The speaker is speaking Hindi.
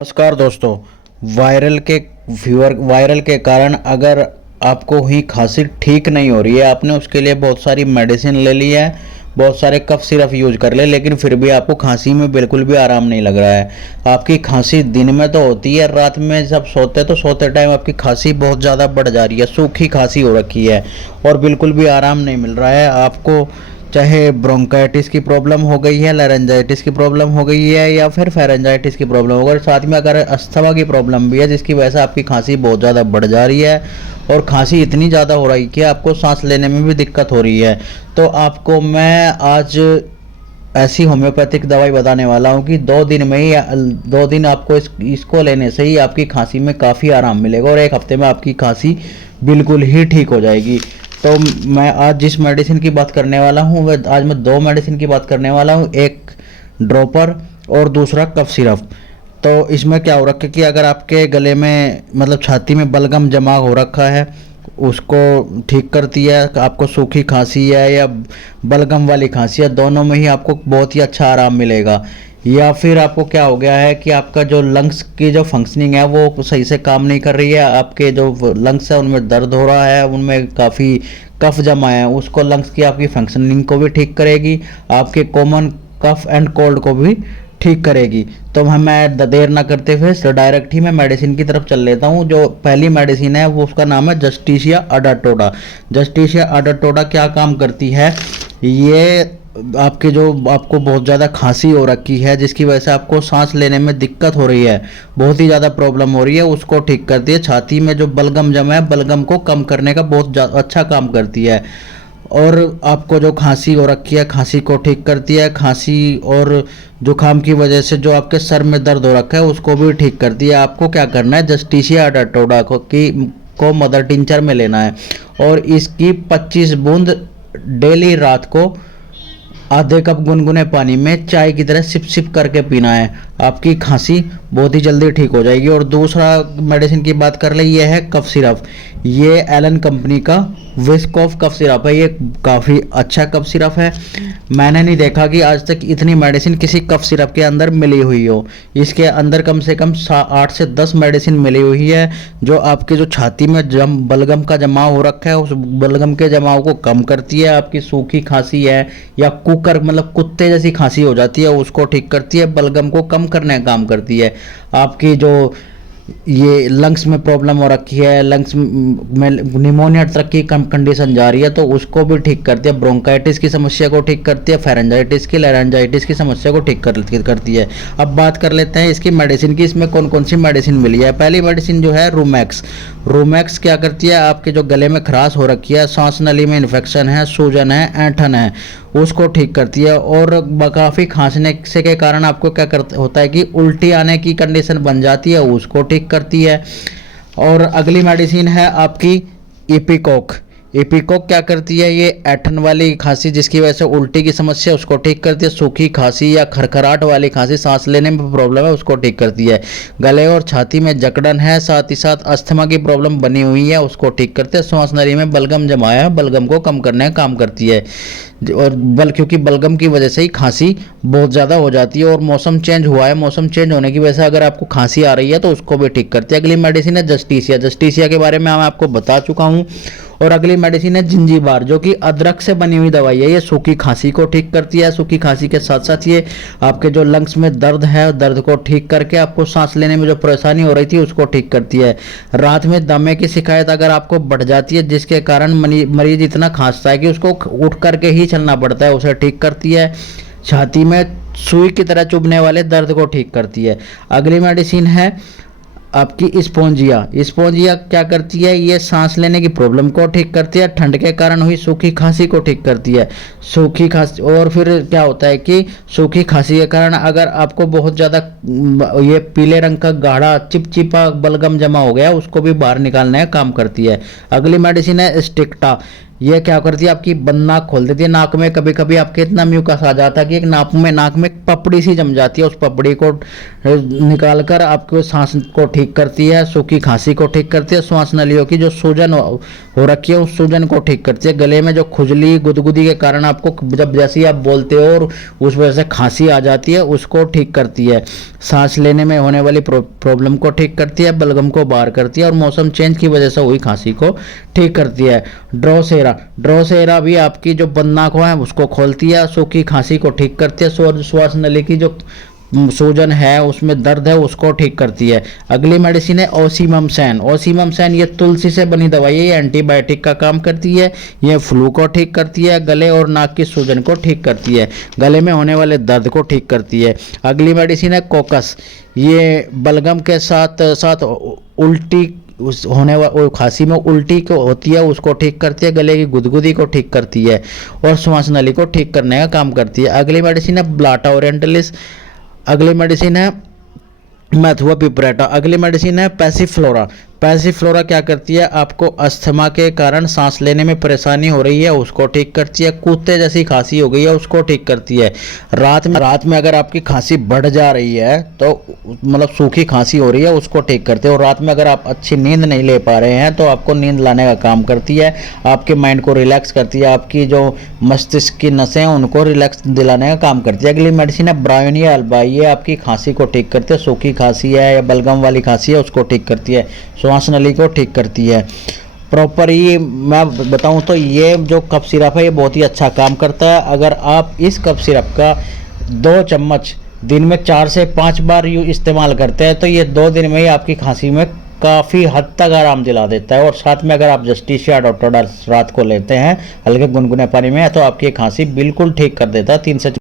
नमस्कार दोस्तों। वायरल के कारण अगर आपको हुई खांसी ठीक नहीं हो रही है, आपने उसके लिए बहुत सारी मेडिसिन ले ली है, बहुत सारे कफ सिरप यूज कर ले, लेकिन फिर भी आपको खांसी में बिल्कुल भी आराम नहीं लग रहा है। आपकी खांसी दिन में तो होती है, रात में जब सोते तो सोते टाइम आपकी खांसी बहुत ज़्यादा बढ़ जा रही है, सूखी खांसी हो रखी है और बिल्कुल भी आराम नहीं मिल रहा है आपको। चाहे ब्रोंकाइटिस की प्रॉब्लम हो गई है, लारेंजाइटिस की प्रॉब्लम हो गई है या फिर फेरेंजाइटिस की प्रॉब्लम हो गई, साथ में अगर अस्थमा की प्रॉब्लम भी है जिसकी वजह से आपकी खांसी बहुत ज़्यादा बढ़ जा रही है और खांसी इतनी ज़्यादा हो रही है कि आपको सांस लेने में भी दिक्कत हो रही है, तो आपको मैं आज ऐसी होम्योपैथिक दवाई बताने वाला हूँ कि 2 दिन में ही 2 दिन आपको इसको लेने से ही आपकी खांसी में काफ़ी आराम मिलेगा और 1 हफ्ते में आपकी खांसी बिल्कुल ही ठीक हो जाएगी। तो मैं आज जिस मेडिसिन की बात करने वाला हूँ वह आज मैं 2 मेडिसिन की बात करने वाला हूँ, एक ड्रॉपर और दूसरा कफ सिरप। तो इसमें क्या हो रखा है कि अगर आपके गले में मतलब छाती में बलगम जमा हो रखा है उसको ठीक करती है, आपको सूखी खांसी है या बलगम वाली खांसी है, दोनों में ही आपको बहुत ही अच्छा आराम मिलेगा। या फिर आपको क्या हो गया है कि आपका जो लंग्स की जो फंक्शनिंग है वो सही से काम नहीं कर रही है, आपके जो लंग्स है उनमें दर्द हो रहा है, उनमें काफ़ी कफ जमा है, उसको लंग्स की आपकी फंक्शनिंग को भी ठीक करेगी, आपके कॉमन कफ एंड कोल्ड को भी ठीक करेगी। तो मैं देर ना करते हुए डायरेक्ट ही मैं मेडिसिन की तरफ चल लेता हूँ। जो पहली मेडिसिन है वो उसका नाम है जस्टिसिया अडाटोडा। जस्टिसिया अडाटोडा क्या काम करती है, ये आपको बहुत ज़्यादा खांसी हो रखी है जिसकी वजह से आपको सांस लेने में दिक्कत हो रही है, बहुत ही ज़्यादा प्रॉब्लम हो रही है, उसको ठीक करती है। छाती में जो बलगम जमा है बलगम को कम करने का बहुत अच्छा काम करती है और आपको जो खांसी हो रखी है खांसी को ठीक करती है। खांसी और जुकाम की वजह से जो आपके सर में दर्द हो रखा है उसको भी ठीक करती है। आपको क्या करना है, जस्टिसिया अडाटोडा को मदर टिंचर में लेना है और इसकी 25 बूंद डेली रात को आधे कप गुनगुने पानी में चाय की तरह सिप सिप करके पीना है, आपकी खांसी बहुत ही जल्दी ठीक हो जाएगी। और दूसरा मेडिसिन की बात कर ले, ये है कफ सिरप। ये एलन कंपनी का विस्कॉफ कफ सिरप है, ये काफ़ी अच्छा कफ सिरप है। मैंने नहीं देखा कि आज तक इतनी मेडिसिन किसी कफ सिरप के अंदर मिली हुई हो। इसके अंदर कम से कम 8 से 10 मेडिसिन मिली हुई है जो आपके जो छाती में बलगम का जमाव हो रखा है उस बलगम के जमाव को कम करती है। आपकी सूखी खांसी है या कुकर मतलब कुत्ते जैसी खांसी हो जाती है उसको ठीक करती है, बलगम को कम करने का काम करती है। आपकी जो ये लंग्स में प्रॉब्लम हो रखी है, लंग्स में निमोनिया तक की कम कंडीशन जा रही है तो उसको भी ठीक करती है। ब्रोंकाइटिस की समस्या को ठीक करती है, फेरेंजाइटिस की लारेंजाइटिस की समस्या को ठीक करती है। अब बात कर लेते हैं इसकी मेडिसिन की, इसमें कौन कौन सी मेडिसिन मिली है। पहली मेडिसिन जो है रूमैक्स। रूमैक्स क्या करती है, आपके जो गले में खराश हो रखी है, सांस नली में इन्फेक्शन है, सूजन है, ऐंठन है, उसको ठीक करती है। और काफ़ी खांसने से के कारण आपको क्या होता है कि उल्टी आने की कंडीशन बन जाती है, उसको ठीक करती है। और अगली मेडिसिन है आपकी इपिकोक। इपिकोक क्या करती है, ये ऐंठन वाली खांसी जिसकी वजह से उल्टी की समस्या उसको ठीक करती है। सूखी खांसी या खरखराट वाली खांसी, सांस लेने में प्रॉब्लम है, उसको ठीक करती है। गले और छाती में जकड़न है, साथ ही साथ अस्थमा की प्रॉब्लम बनी हुई है, उसको ठीक करते हैं। सांस नली में बलगम जमाया है, बलगम को कम करने का काम करती है। और क्योंकि बलगम की वजह से ही खांसी बहुत ज़्यादा हो जाती है और मौसम चेंज हुआ है, मौसम चेंज होने की वजह से अगर आपको खांसी आ रही है तो उसको भी ठीक करती है। अगली मेडिसिन है जस्टिसिया। जस्टिसिया के बारे में मैं आपको बता चुका हूँ। और अगली मेडिसिन है जिंजीबार, जो कि अदरक से बनी हुई दवाई है। ये सूखी खांसी को ठीक करती है। सूखी खांसी के साथ साथ ये आपके जो लंग्स में दर्द है, दर्द को ठीक करके आपको सांस लेने में जो परेशानी हो रही थी उसको ठीक करती है। रात में दमे की शिकायत अगर आपको बढ़ जाती है जिसके कारण मरीज इतना खांसता है कि उसको उठ करके ही चलना पड़ता है, उसे ठीक करती है। छाती में सुई की तरह चुभने वाले दर्द को ठीक करती है। अगली मेडिसिन है आपकी स्पोंजिया। स्पोंजिया क्या करती है, ये सांस लेने की प्रॉब्लम को ठीक करती है, ठंड के कारण हुई सूखी खांसी को ठीक करती है। सूखी खांसी और फिर क्या होता है कि सूखी खांसी के कारण अगर आपको बहुत ज़्यादा ये पीले रंग का गाढ़ा चिपचिपा बलगम जमा हो गया उसको भी बाहर निकालने का काम करती है। अगली मेडिसिन है स्टिक्टा। ये क्या करती है, आपकी बंद नाक खोल देती है। नाक में कभी कभी आपके इतना म्यूकस आ जाता है कि एक नाक में एक पपड़ी सी जम जाती है। उस पपड़ी को निकाल कर आपको सांस को ठीक करती है, सूखी खांसी को ठीक करती है, श्वास नलियों की जो सूजन हो रखी है उस सूजन को ठीक करती है। गले में जो खुजली गुदगुदी के कारण आपको जब जैसे ही आप बोलते हो और उस वजह से खांसी आ जाती है उसको ठीक करती है। सांस लेने में होने वाली प्रॉब्लम को ठीक करती है, बलगम को बाहर करती है और मौसम चेंज की वजह से हुई खांसी को ठीक करती है। ड्रोसेरा भी आपकी जो बंद नाक है उसको खोलती है, सूखी खांसी को ठीक करती है, श्वास नली की जो सूजन है उसमें दर्द है उसको ठीक करती है। अगली मेडिसिन है ओसिमम सैन। ये तुलसी से बनी दवाई है, ये एंटीबायोटिक का काम करती है, ये फ्लू को ठीक करती है, गले और नाक की सूजन को ठीक करती है, गले में होने वाले दर्द को ठीक करती है। अगली मेडिसिन है कोकस। ये बलगम के साथ साथ उल्टी होने वाली खांसी में उल्टी को होती है उसको ठीक करती है, गले की गुदगुदी को ठीक करती है और श्वास नली को ठीक करने का काम करती है। अगली मेडिसिन है ब्लाटा ओरिएंटलिस। अगली मेडिसिन है मैथुआ पिपरेटा। अगली मेडिसिन है पैसिफ्लोरा क्या करती है, आपको अस्थमा के कारण सांस लेने में परेशानी हो रही है उसको ठीक करती है, कुत्ते जैसी खांसी हो गई है उसको ठीक करती है। रात में अगर आपकी खांसी बढ़ जा रही है तो मतलब सूखी खांसी हो रही है उसको ठीक करते हैं। और रात में अगर आप अच्छी नींद नहीं ले पा रहे हैं तो आपको नींद लाने का काम करती है, आपके माइंड को रिलैक्स करती है, आपकी जो मस्तिष्क की नसें हैं उनको रिलैक्स दिलाने का काम करती है। अगली मेडिसिन है ब्रायोनिया अल्बा। ये आपकी खांसी को ठीक करती है, सूखी खांसी है या बलगम वाली खांसी है उसको ठीक करती है, श्वास नली को ठीक करती है। प्रॉपर ये मैं बताऊं तो ये जो कफ सिरप है ये बहुत ही अच्छा काम करता है। अगर आप इस कफ सिरप का 2 चम्मच दिन में 4 से 5 बार इस्तेमाल करते हैं तो ये 2 दिन में ही आपकी खांसी में काफ़ी हद तक आराम दिला देता है। और साथ में अगर आप जस्टिस या डॉक्टर रात को लेते हैं हल्के गुनगुने पानी में तो आपकी खांसी बिल्कुल ठीक कर देता है 3 से